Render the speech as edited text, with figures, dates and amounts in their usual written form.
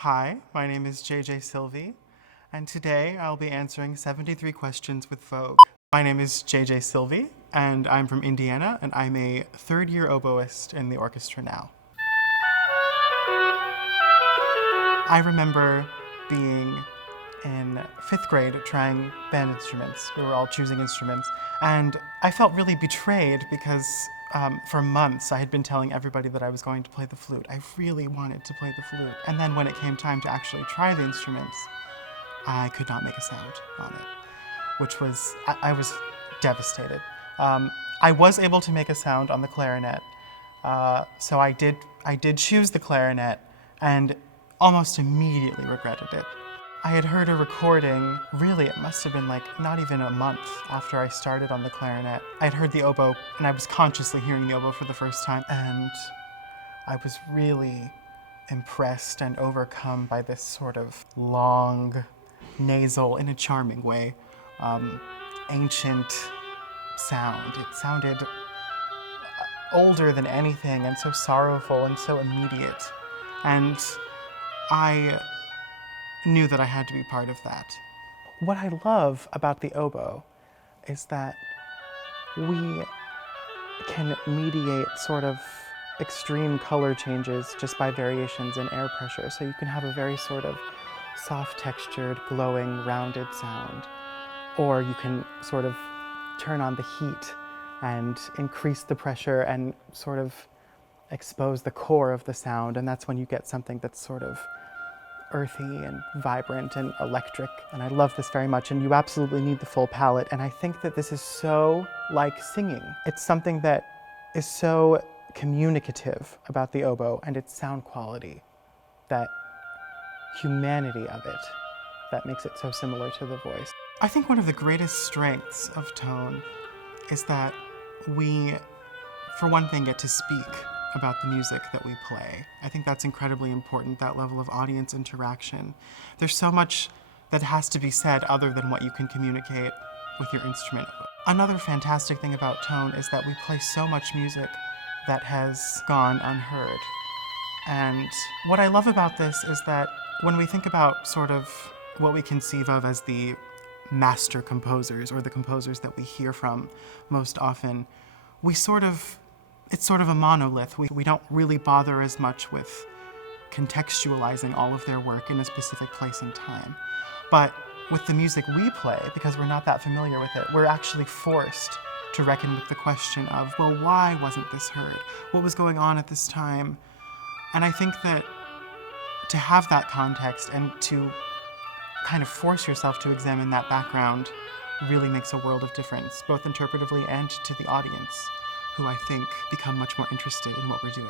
Hi, my name is JJ Silvey, and today I'll be answering 73 questions with Vogue. My name is JJ Silvey, and I'm from Indiana, and I'm a third-year oboist in the orchestra now. I remember being in 5th grade trying band instruments. We were all choosing instruments, and I felt really betrayed because for months I had been telling everybody that I was going to play the flute. I really wanted to play the flute. And then when it came time to actually try the instruments, I could not make a sound on it, which was, I was devastated. I was able to make a sound on the clarinet, so I did choose the clarinet and almost immediately regretted it. I had heard a recording, really it must have been like not even a month after I started on the clarinet. I had heard the oboe, and I was consciously hearing the oboe for the first time, and I was really impressed and overcome by this sort of long, nasal, in a charming way, ancient sound. It sounded older than anything and so sorrowful and so immediate. And I knew that I had to be part of that. What I love about the oboe is that we can mediate sort of extreme color changes just by variations in air pressure. So you can have a very sort of soft textured, glowing, rounded sound. Or you can sort of turn on the heat and increase the pressure and sort of expose the core of the sound. And that's when you get something that's sort of earthy and vibrant and electric. And I love this very much, and you absolutely need the full palette. And I think that this is so like singing. It's something that is so communicative about the oboe and its sound quality, that humanity of it, that makes it so similar to the voice. I think one of the greatest strengths of tone is that we, for one thing, get to speak about the music that we play. I think that's incredibly important, that level of audience interaction. There's so much that has to be said other than what you can communicate with your instrument. Another fantastic thing about tone is that we play so much music that has gone unheard. And what I love about this is that when we think about sort of what we conceive of as the master composers, or the composers that we hear from most often, it's sort of a monolith. We don't really bother as much with contextualizing all of their work in a specific place and time. But with the music we play, because we're not that familiar with it, we're actually forced to reckon with the question of, well, why wasn't this heard? What was going on at this time? And I think that to have that context and to kind of force yourself to examine that background really makes a world of difference, both interpretively and to the audience, who I think become much more interested in what we're doing.